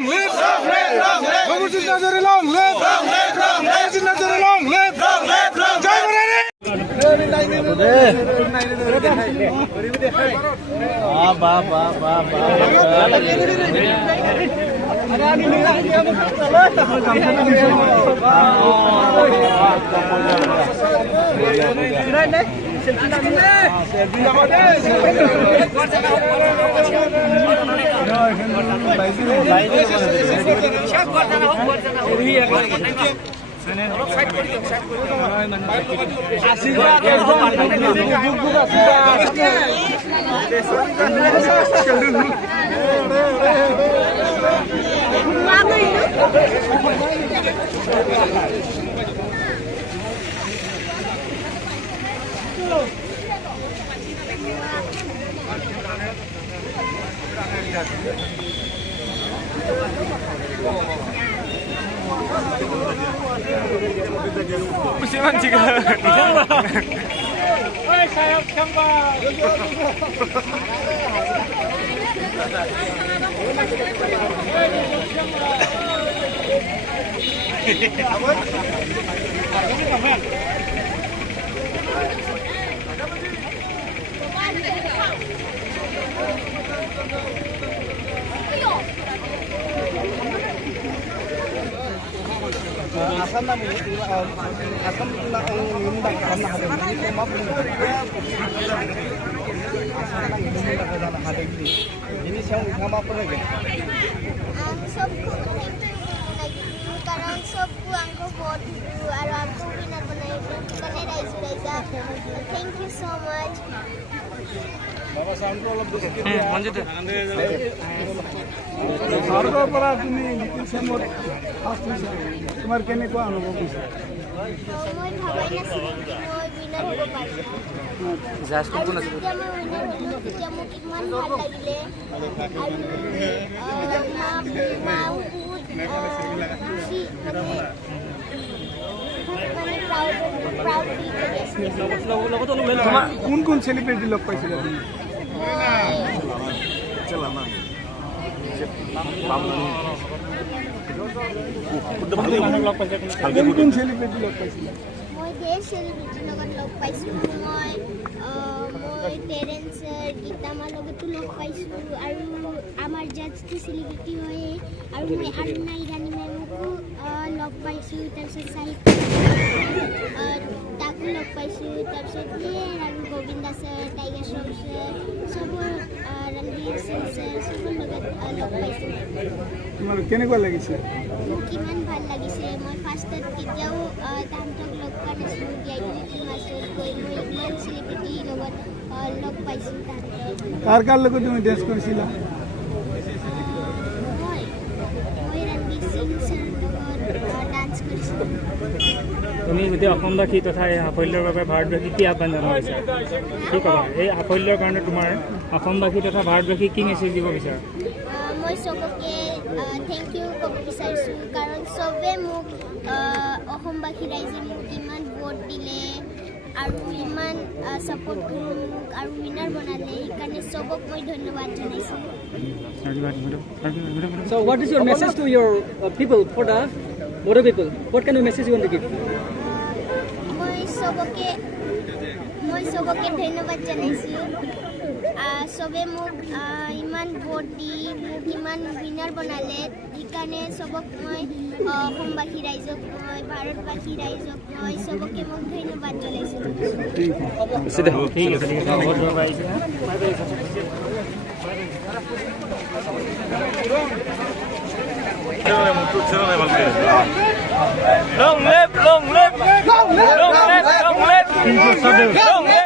long live! Babujit Nazare long live! Babujit Nazare long live! Jai Morani! Musiman juga. Oi, sayap kembang. Asam na ngundang karena ada ini maaf ada ini. Ini siang nama apa lagi? सबको कारण सबको हमको बहुत और हमको winner बनाने राइस राइसा थैंक यू सो मच बाबा साउंड को অলপ বেশি মঞ্জিত সাৰগৰ পৰা তুমি নিতিন সেমৰ ফাৰ্ষ্ট হৈছে তোমাৰ কেনেকুৱা অনুভৱ হৈছে মই ভাবাই নাছিলোঁ মই विनर হ'ব পাৰিম জাজ কোন আছিল যেতিয়া মই विनर হ'লো তেতিয়া মোক ইমান ভাল লাগিলে আৰু খুশি কোন সেলিব্ৰিটি লগ পাইছিল কোন সেলিব্ৰিটি লগ পাইছিল মই ধেৰ সেলিব্ৰিটিৰ লগত লগ পাইছোঁ মই পেৰেণ্টছ গীতামাৰ লগতো লগ পাইছোঁ আৰু আমাৰ জাজটো চেলিব্ৰিটি হয় আৰু মই আৰুণা ইৰাণী মেমকো লগ পাইছোঁ তাৰপিছত চাহিদা তাকো লগ পাইছোঁ তাৰপিছত আৰু Govinda sir tiger Shroff sir চবৰ ৰণবীৰ সিং ছাৰ চবৰ লগত লগ পাইছোঁ তোমাৰ কেনেকুৱা লাগিছে মোক কিমান ভাল লাগিছে মই ফাৰ্ষ্টত কেতিয়াও তাহাঁতক লগ পোৱা নাছিলোঁ গ্ৰেজুৱেটৰ মাজত গৈ মই ইমান চেলিব্ৰিটিৰ লগত লগ পাইছোঁ তাহাঁতক কাৰ লগত তুমি ডেন্স কৰিছিলা মই ৰণবীৰ সিং ছাৰৰ লগত ডান্স কৰিছিলোঁ তুমি যদি অসমবাসী তথা এই সাফল্যৰ বাবে ভাৰতবাসীক কি আহ্বান জনাব বিচাৰা কি ক'বা এই সাফল্যৰ কাৰণে তোমাৰ অসমবাসী তথা ভাৰতবাসীক কি মেছেজ দিব বিচাৰা মই চবকে থেংক ইউ ক'ব বিচাৰিছোঁ কাৰণ চবে মোক অসমবাসী ৰাইজে মোক ইমান ভোট দিলে আৰু ইমান ছাপোৰ্ট কৰিলে মোক আৰু উইনাৰ বনালে সেইকাৰণে চবক মই ধন্যবাদ জনাইছোঁ So what is your message to your people, for the Bodo people? What kind of message you want to give? মই চবকে ধন্যবাদ জনাইছোঁ চবে মোক ইমান ভোট দি মোক ইমান উইনাৰ বনালে সেইকাৰণে চবক মই অসমবাসী ৰাইজক মই ভাৰতবাসী ৰাইজক মই চবকে মোক ধন্যবাদ জনাইছোঁ ঠিক আছে বহুত ধন্যবাদ আহিছে Long live, long live, long live, long live, long live.